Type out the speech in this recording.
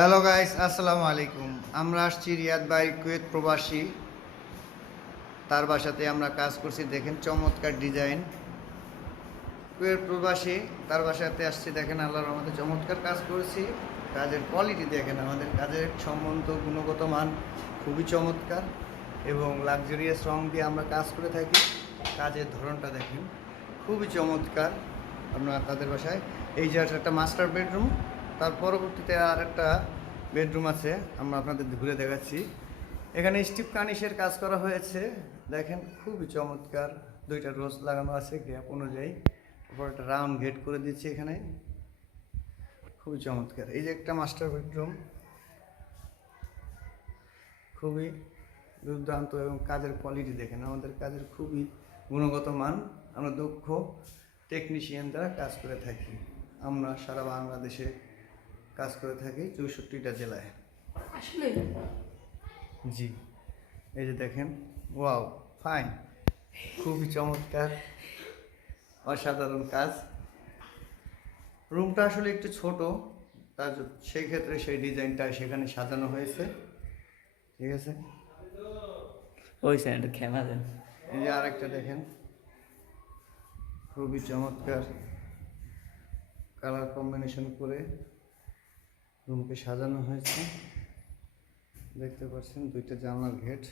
Hello guys, আসসালামু আলাইকুম। আমরা আসছি রিয়াদ বাই কুয়েত প্রবাসী, তার বাসাতে আমরা কাজ করছি। দেখেন চমৎকার ডিজাইন। কুয়েত প্রবাসী তার বাসাতে আসছি, দেখেন আল্লাহর রহমতে চমৎকার কাজ করেছি। কাজের কোয়ালিটি দেখেন, আমাদের কাজের সম্বন্ধ গুণগত মান খুবই চমৎকার এবং লাক্সারিয়াস রং দিয়ে আমরা কাজ করে থাকি। কাজের ধরনটা দেখেন খুবই চমৎকার। আমরা তাদের বাসায় এই যে একটা মাস্টার বেডরুম, তার পরবর্তীতে আর একটা বেডরুম আছে, আমরা আপনাদের ঘুরে দেখাচ্ছি। এখানে স্টিপ কার্নিশের কাজ করা হয়েছে, দেখেন খুবই চমৎকার। দুইটা রোজ লাগানো আছে গ্যাপ অনুযায়ী, তারপর একটা রাউন্ড গেট করে দিচ্ছি এখানে, খুবই চমৎকার। এই যে একটা মাস্টার বেডরুম, খুবই দুর্দান্ত এবং কাজের কোয়ালিটি দেখেন, আমাদের কাজের খুবই গুণগত মান। আমরা দক্ষ টেকনিশিয়ান দ্বারা কাজ করে থাকি। আমরা সারা বাংলাদেশে কাজ করে থাকি, 64টা জেলায়। আসলে জি, এই যে দেখেন, ওয়াও ফাইন, খুবই চমৎকার, অসাধারণ কাজ। রুমটা আসলে একটু ছোট, তার সেই ক্ষেত্রে সেই ডিজাইনটা সেখানে সাজানো হয়েছে। ঠিক আছে, ওই সাইডে খেমা দেন। এই যে আরেকটা দেখেন, খুবই চমৎকার কালার কম্বিনেশন করে রুমকে সাজানো হয়েছে। দেখতে পাচ্ছেন দুইটা জানলার গেট।